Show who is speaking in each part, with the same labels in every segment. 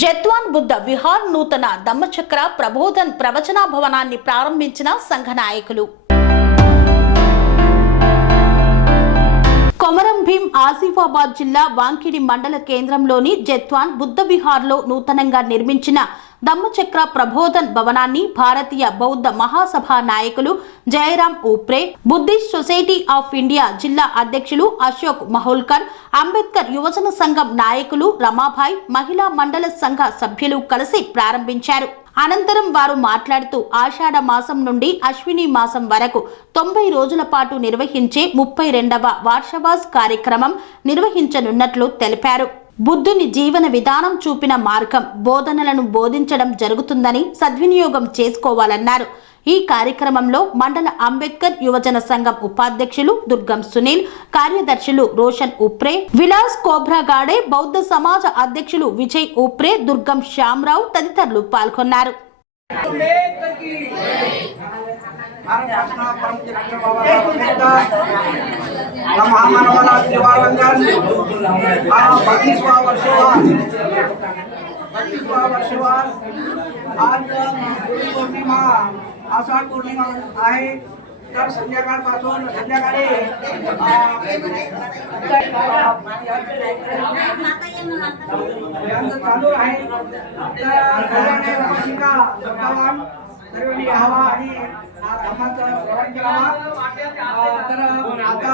Speaker 1: జత్వాన్ బుద్ధ విహార్ నూతన ధమ్మచక్ర ప్రబోధన్ ప్రవచనా భవనాన్ని ప్రారంభించిన సంఘ నాయకులు. కొమరం భీం ఆసిఫాబాద్ జిల్లా వాంకిడి మండల కేంద్రంలోని జత్వాన్ బుద్ధ విహార్లో నూతనంగా నిర్మించిన ధమ్మచక్ర ప్రబోధన్ భవనాన్ని భారతీయ బౌద్ధ మహాసభ నాయకులు Jayaram Upre Buddhist Society of India జిల్లా అధ్యక్షులు అశోక్ మహోల్కర్ అంబేద్కర్ యువజన సంఘం నాయకులు రమాభాయ్ మహిళా మండల సంఘ సభ్యులు కలిసి ప్రారంభించారు. అనంతరం వారు మాట్లాడుతూ ఆషాఢ మాసం నుండి అశ్విని మాసం వరకు తొంభై రోజుల పాటు నిర్వహించే ముప్పై రెండవ వార్షవాస్ కార్యక్రమం నిర్వహించనున్నట్లు తెలిపారు. బుద్ధుని జీవన విధానం చూపిన మార్గం బోధనలను బోధించడం జరుగుతుందని సద్వినియోగం చేసుకోవాలన్నారు. ఈ కార్యక్రమంలో మండల అంబేద్కర్ యువజన సంఘం ఉపాధ్యక్షులు దుర్గం సునీల్ కార్యదర్శులు రోషన్ ఉప్రే విలాస్ కోబ్రాగాడే బౌద్ధ సమాజ అధ్యక్షులు విజయ్ ఉప్రే దుర్గం శ్యామరావు తదితరులు పాల్గొన్నారు.
Speaker 2: महामानवाला त्रिवारंगन हा बत्तीसवा वर्षवास बत्तीसवा आज गुरु पौर्णिमा आषाढ पौर्णिमा आहे. तर संध्याकाळपासून संध्याकाळी चालू आहे तर सर्वांनी यावा आणि हा धर्माचं श्रवण करावा अं, तर आता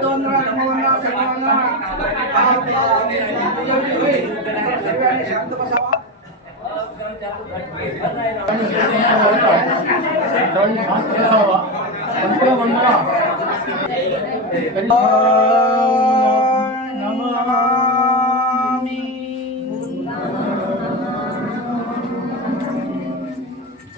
Speaker 2: दोनरा धर्मवंदा सर्वांना अं, पूजन होईल. तर सर्वांनी शांत बसावा नमो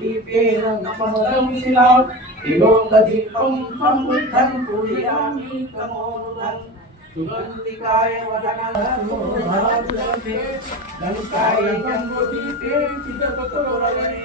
Speaker 2: దీపేన నమదం శిలా త్రిలోకదీపం సంబుద్ధం సుగంధికాయ వదనంకాయ సంబుద్ధి తే చిత్తకతో రవణే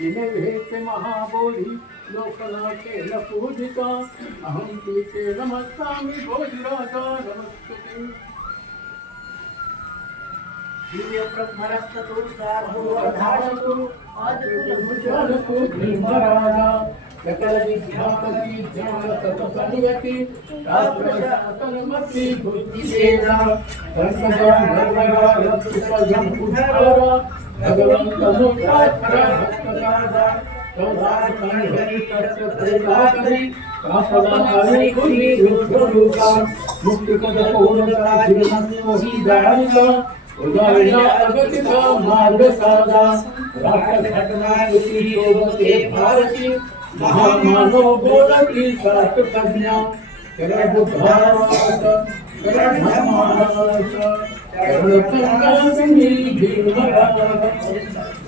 Speaker 2: विनवेत महाबोधि लोकनाथे न पूजिता। अहम पीते नमस्तामि भोजराजा नमस्ते प्रिय ब्रह्मरस्तु
Speaker 3: सार्वधारतु अद्भुतभुजनतु भीमराजा सकल विद्यापति ज्ञान तत्सनियति रात्रशतनमति बुद्धिसेना धर्मजा धर्मजा रक्षिता
Speaker 2: यम पुष्करा भगवं तनुपात्र
Speaker 3: भक्तकादा तौदार कंठरी तत्त्वत्रैकाकरी कापदारी कुली रुद्ररूपा मुक्तिकद पूर्णता जीवनस्योहि दारुणा उदाविना अगतिका मार्गसादा राक्षसघटनायुति योगते भारती महामानव बोलती सात कन्या कर बुद्धावत कर धर्मावत Thank
Speaker 1: you.